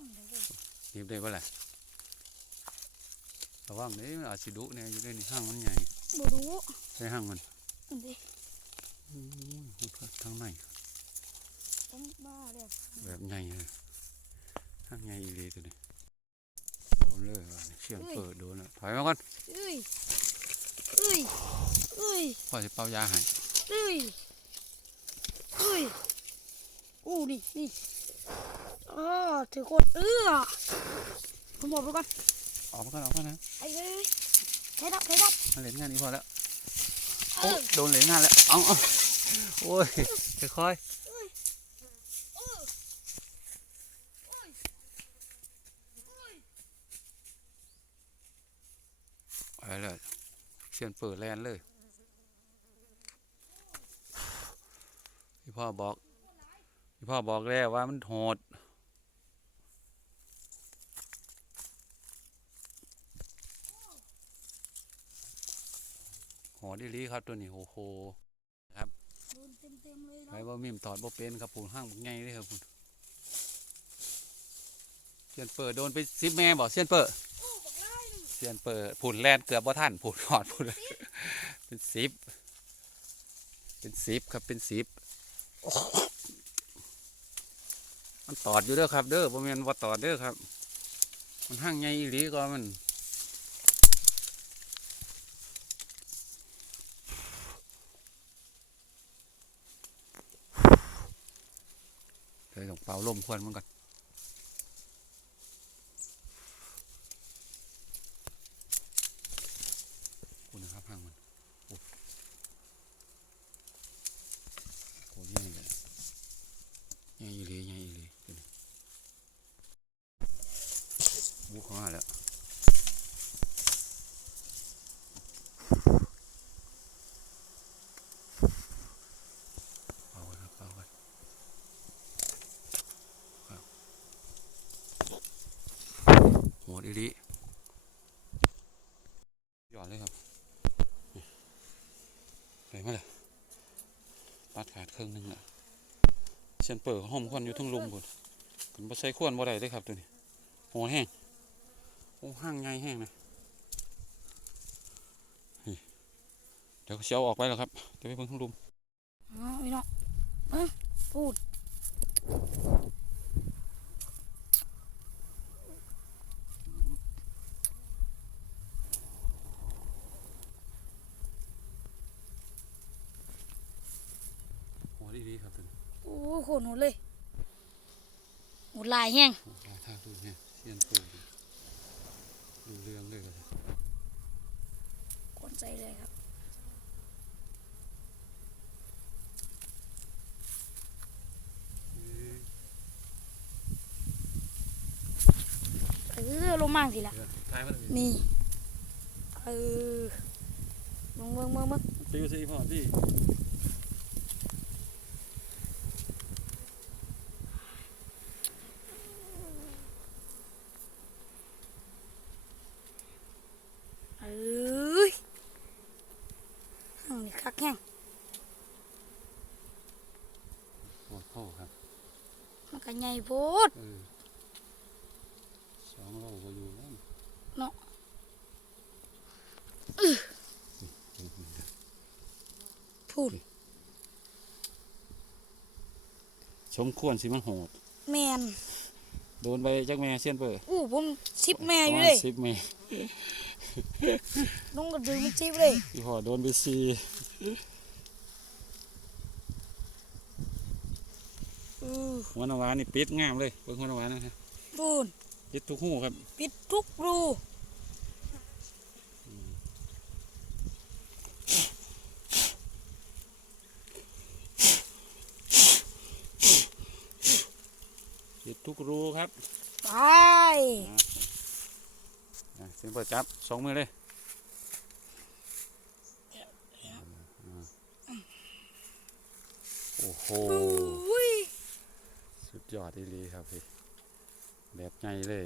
มเลยเว้ยหยิบได้ปะล่ะระวังนี่มันอาจสิดุเนี่ยอยู่ด้วยนี่ห้างมันใหญ่บ่รู้ใช่ห้างมันอันนี้อืมทางในต้องบ้าเลยแบบใหญ่เลยห้างใหญ่อีเลยตัวนี้โดนเลยว่ะนี่เสียงเปิดโดนแล้วถอยมาก่อนเอ้ยเอ้ยเอ้ยพ่อจะเป่ายาให้เอ้ยเอ้ยอู้นี่นี่ อ๋อถือคนเอื้อผมบอกไปก่อนออกมาก่อนออกมานะไอ้เอ้ยใช้ดับใช้ดับมาเล่นงานนี้พอแล้วเอโอ้อโดนเล่นงานแล้วเอาเอาโอ้ยค่อยเออเอ้ยเอ้ยๆไปเลยเสียงเปิดแลนเลยพี่พ่อบอกพี่พ่อบอกแล้วว่ามันโหด หอดีลีครับตัวนี้โอ้โหโดนเต็มเต็มๆเลยไปเนาะว่ามิมถอดบ่เป็นครับปูนห้างบักใหญ่เลยครับปูนเสียนเปิดโดนไปซิปแม่บอกเสียนเปิดโอ้บอกไล่หนึ่งเสียนเปิดผุนแลนเกือบบ่ท่านผุนถอดผุนเป็นซิปเป็นซิปครับเป็นซิปมันตอดอยู่เด้อครับ เด้อบ่แม่นว่าตอดเด้อครับ มันห้างใหญ่อีหลีก็มันเลย ต้องเป่าลมควนมันก่อนคุณนะครับพังมันโอ้โหใหญ่เลยใหญ่อีหลีใหญ่อีหลีตัวนี้บุกเข้ามาแล้วเป่าไว้ครับเป่าไว้ครับโหดอีหลีหยอดเลยครับนี่ไป มาเลยปัดขาดเครึ่องนึงอะเส้นเปิดห้อมควันอยู่ทั้งลุมบุญกันบ่ใช้ขวานบ่ได้เลยครับตัวนี้โหดแห้งโอ้ห้างใหญ่แห้งนะเดี๋ยวเสียวออกไปแล้วครับเดี๋ยวไปเบิ่งทั้งลุมอ๋อพี่น้องเอ้ยพูด ดอีหลีครับตัวนี้โอ้โหหนูเลยหมดลายแห้งโอ้โหท่าดูเนี่ยเสียนเปิดดูเรื่องเลยก็เลยกวนใจเลยครับเออลงมั่งสิละเดี๋ยวท้ายมันนี่เออมึงมึงมึงมึงฟิวสิพ่อพี่ เอ้ยหังนี่คักแห้ง โอ้พ่อครับ มัน ก็ใหญ่โพดเออสองโลก็อยู่แล้วเนาะพูดสมควรสิมันโหด แมนโดนไปจักแม่เสียนเปิดอู้ผมซิปแม่อยู่เลยสิบแม่ลงกระดึงมันซิปเลยพี่พ่อโดนไปสี่ อือ หัวหนาวานี่ปิดงามเลยเบิ่งหัวหนาวานะครับพูดปิดทุกหูครับ ปิดทุกรูปิดทุกรูครับ ไปอะเสียนเปิดจับสองมือเลยโอ้โหอุ้ ยอดอีลีครับพี่แบบใหญ่เลย